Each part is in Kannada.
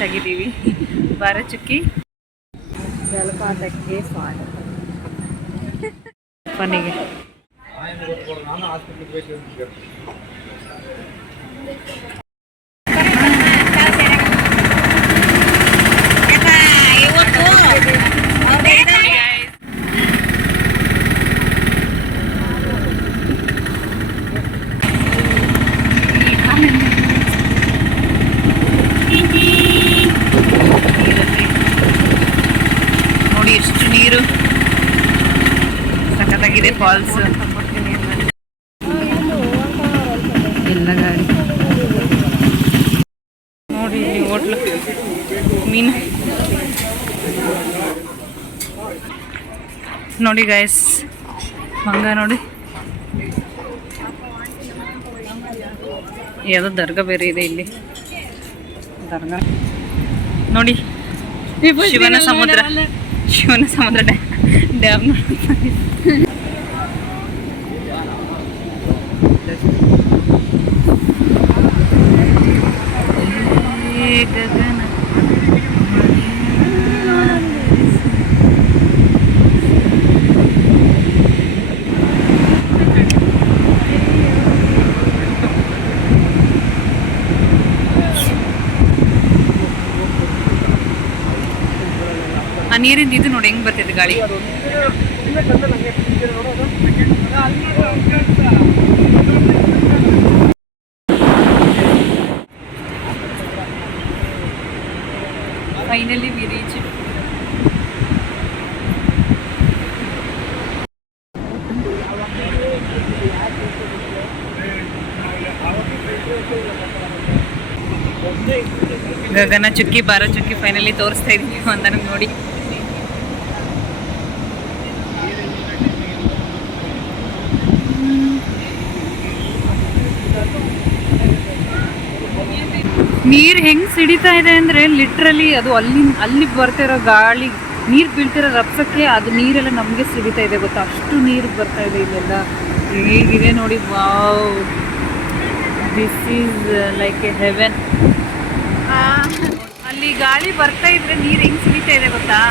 ರೀಚ್ ಆಗಿದ್ದೀವಿ. ಬಾರಚುಕ್ಕಿ ಜಲಪಾತಕ್ಕೆ ಸ್ವಾಗತ. ಕೊನೆಗೆ ನೋಡಿ ಎಷ್ಟು ನೀರು, ಸಖತ್ತಾಗಿದೆ ಫಾಲ್ಸ್. ಎಲ್ಲ ಗಾಡಿ ನೋಡಿ, ಹೋಟ್ಲು ಮೀನು ನೋಡಿ ಗಾಯ್ಸ್, ಮಂಗ ನೋಡಿ, ಯಾವುದೋ ದರ್ಗಾ ಬೇರೆ ಇದೆ ಇಲ್ಲಿ. ದರ್ಗಾ ನೋಡಿ, ಶಿವನ ಸಮುದ್ರ ಡ್ಯಾಮ್ ಗಗನ ಆ ನೀರಿಂದ ಇದು ನೋಡಿ ಹೆಂಗ್ ಬರ್ತಿದೆ ಗಾಳಿ. Finally we reach. Gagana Chukki ಬಾರ ಚುಕ್ಕಿ ಫೈನಲಿ ತೋರಿಸ್ತಾ ಇದೀವಿ ಅಂತ ನಮ್ಗೆ ನೋಡಿ. ನೀರು ಹೆಂಗ್ ಸಿಡಿತಾ ಇದೆ ಅಂದ್ರೆ ಲಿಟ್ರಲಿ ಅದು ಅಲ್ಲಿ ಬರ್ತಿರೋ ಗಾಳಿ, ನೀರು ಬೀಳ್ತಿರೋ ರಭಸಕ್ಕೆ ಅದು ನೀರೆಲ್ಲ ನಮಗೆ ಸಿಡಿತಾ ಇದೆ ಗೊತ್ತಾ, ಅಷ್ಟು ನೀರು ಬರ್ತಾ ಇದೆ ಇಲ್ಲೆಲ್ಲ. ಹೇಗಿದೆ ನೋಡಿ, wow, this is like A Heaven. ಅಲ್ಲಿ ಗಾಳಿ ಬರ್ತಾ ಇದ್ರೆ ನೀರು ಹೆಂಗ್ ಸಿಡಿತಾ ಇದೆ ಗೊತ್ತಾ.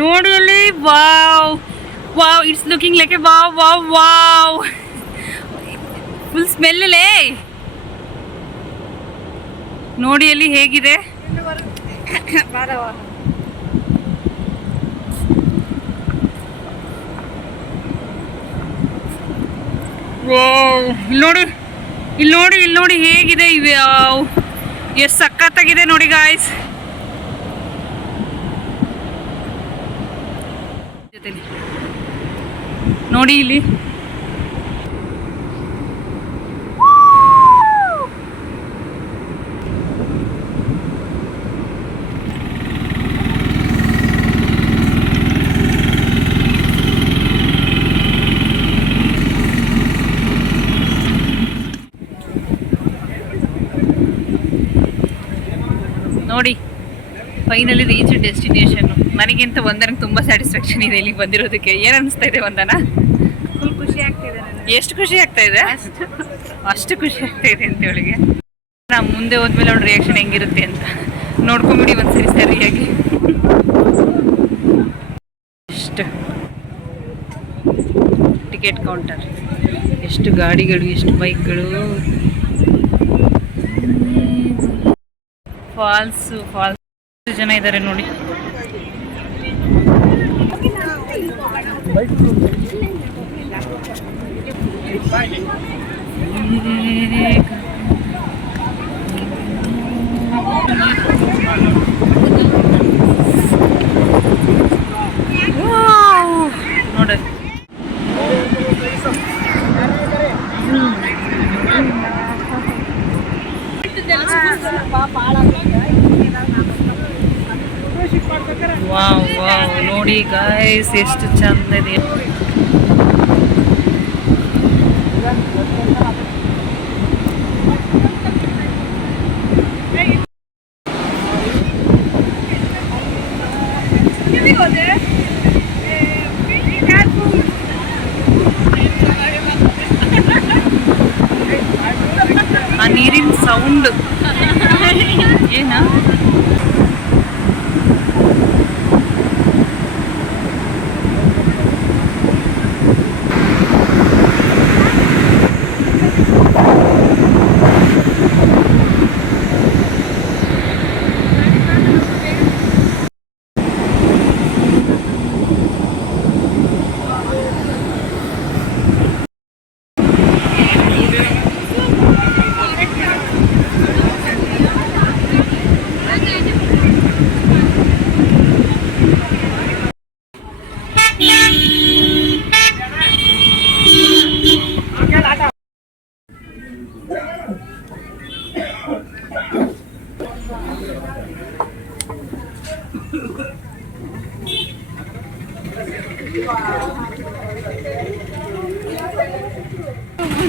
ನೋಡಿ ಅಲ್ಲಿ, wow wow, it's looking like A wow wow wow, full smell ಅಲ್ಲೇ. ನೋಡಿ ಅಲ್ಲಿ ಹೇಗಿದೆ. ಇಲ್ಲಿ ನೋಡಿ ಹೇಗಿದೆ ಇವೆ, ಎಷ್ಟು ಸಖತ್ತಾಗಿದೆ ನೋಡಿ ಗಾಯ್ಸ್. ನೋಡಿ ಇಲ್ಲಿ ನೋಡಿ, ಫೈನಲಿ ರೀಚ್ ಡೆಸ್ಟಿನೇಷನ್. ನನಗಿಂತ ವಂದನಗೆ ತುಂಬ ಸ್ಯಾಟಿಸ್ಫ್ಯಾಕ್ಷನ್ ಇದೆ ಇಲ್ಲಿಗೆ ಬಂದಿರೋದಕ್ಕೆ. ಏನು ಅನಿಸ್ತಾ ಇದೆ ವಂದನ? ಫುಲ್ ಖುಷಿ ಆಗ್ತಿದೆ. ಎಷ್ಟು ಖುಷಿ ಆಗ್ತಾ ಇದೆ? ಅಷ್ಟು ಖುಷಿ ಆಗ್ತಾ ಇದೆ ಅಂತ ಹೇಳಿಗೆ. ನಾವು ಮುಂದೆ ಹೋದ್ಮೇಲೆ ಅವ್ಳ ರಿಯಾಕ್ಷನ್ ಹೆಂಗಿರುತ್ತೆ ಅಂತ ನೋಡ್ಕೊಂಬಿಡಿ ಒಂದ್ಸರಿ ಸರಿಯಾಗಿ. ಎಷ್ಟು ಟಿಕೆಟ್ ಕೌಂಟರ್, ಎಷ್ಟು ಗಾಡಿಗಳು, ಎಷ್ಟು ಬೈಕ್ಗಳು. ಫಾಲ್ಸ್ ಜನ ಇದ್ದಾರೆ ನೋಡಿ. ನೋಡಿ ವಾವ್ ವಾವ್, ನೋಡಿ ಗಾಯ್ಸ್ ಎಷ್ಟು ಚಂದ ಇದೆ. ಹೋದೆ ಆ ನೀರಿನ ಸೌಂಡ್ ಏನ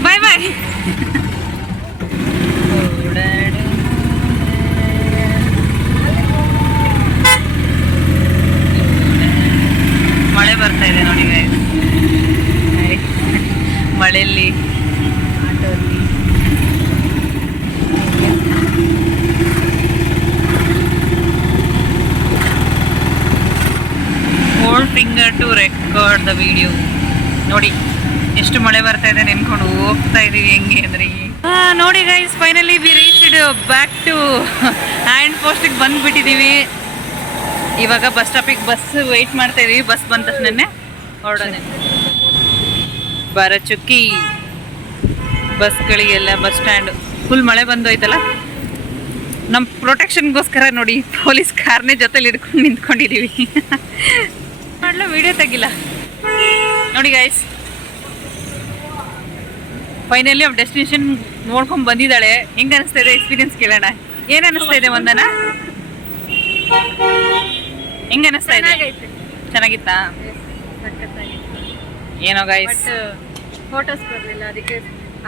ಬಾಯ್ ಬಾಯ್. ಮಳೆ ಬರ್ತಾ ಇದೆ ನೋಡಿ guys. ಮಳೆಯಲ್ಲಿ hold finger to record the video. ನೋಡಿ ಎಷ್ಟು ಮಳೆ ಬರ್ತಾ ಇದೆ ನೆನ್ಕೊಂಡು ಹೋಗ್ತಾ ಇದೀವಿ ಹೆಂಗೆ ಅಂದ್ರೆ ನೋಡಿ guys, finally we reached back to hand ಪೋಸ್ಟಿಗೆ ಬಂದ್ಬಿಟ್ಟಿದ್ದೀವಿ. ಇವಾಗ ಬಸ್ ಸ್ಟಾಪಿಗೆ ಬಸ್ ವೆಯ್ಟ್ ಮಾಡ್ತಾ ಇದೀವಿ. ಬಸ್ ಬಂದ ತಕ್ಷಣನೇ ಹೊರಡೋಣ. ಬರಚುಕ್ಕಿ ಬಸ್ಗಳಿಗೆಲ್ಲ ಬಸ್ ಸ್ಟ್ಯಾಂಡ್ ಫುಲ್ ಮಳೆ ಬಂದೋಯ್ತಲ್ಲ. ನಮ್ಮ ಪ್ರೊಟೆಕ್ಷನ್ಗೋಸ್ಕರ ನೋಡಿ ಪೊಲೀಸ್ ಕಾರ್ನೇ ಜೊತೆಲಿ ಹಿಡ್ಕೊಂಡು ನಿಂತ್ಕೊಂಡಿದ್ದೀವಿ. ಮಾಡಲು ವಿಡಿಯೋ ತೆಗಿಲ್ಲ ನೋಡಿ ಗೈಸ್. ಫೈನಲಿ ಅವ್ರ ಡೆಸ್ಟಿನೇಷನ್ ನೋಡ್ಕೊಂಡು ಬಂದಿದ್ದಾಳೆ. ಹೆಂಗೆ ಅನಿಸ್ತಾ ಇದೆ ಎಕ್ಸ್ಪೀರಿಯನ್ಸ್ ಕೇಳೋಣ. ಏನು ಅನಿಸ್ತಾ ಇದೆ ವಂದನ? ಹೆಂಗೆ ಅನಿಸ್ತಾ ಇದೆ? ಚೆನ್ನಾಗಿತ್ತಾ? ಏನೋ ಗೈಸ್ ಫೋಟೋಸ್ ಬರಲಿಲ್ಲ, ಅದಕ್ಕೆ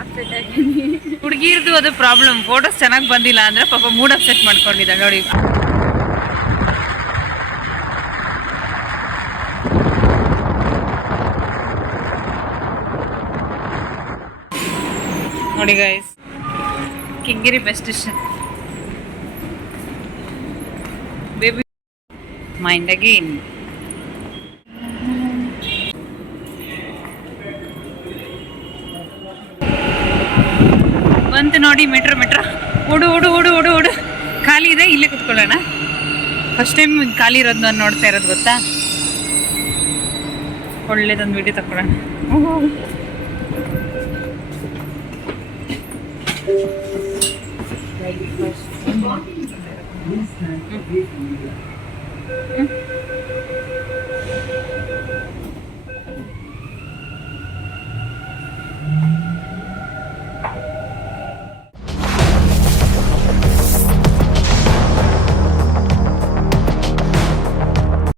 ಅಪ್ಸೆಟ್ ಆಗಿದ್ದೀನಿ. ಹುಡುಗಿರ್ದು ಅದು ಪ್ರಾಬ್ಲಮ್. ಫೋಟೋಸ್ ಚೆನ್ನಾಗಿ ಬಂದಿಲ್ಲ ಅಂದ್ರೆ ಪಾಪ ಮೂಡ್ ಅಪ್ಸೆಟ್ ಮಾಡ್ಕೊಂಡಿದ್ದಾಳೆ ನೋಡಿ. ನೋಡಿ ಗೈಸ್, ಕಿಂಗಿರಿ bus station. Baby mind again. ಬಂತು ನೋಡಿ ಮೆಟ್ರೋ. ಓಡು ಓಡು ಓಡು ಓಡು ಓಡು. ಖಾಲಿ ಇದೆ, ಇಲ್ಲೇ ಕುತ್ಕೊಳ್ಳೋಣ. ಫಸ್ಟ್ ಟೈಮ್ ಖಾಲಿ ಇರೋದು ನಾನು ನೋಡ್ತಾ ಇರೋದು ಗೊತ್ತಾ. ಒಳ್ಳೇದೊಂದು ವಿಡಿಯೋ ತಗೊಳ್ಳೋಣ.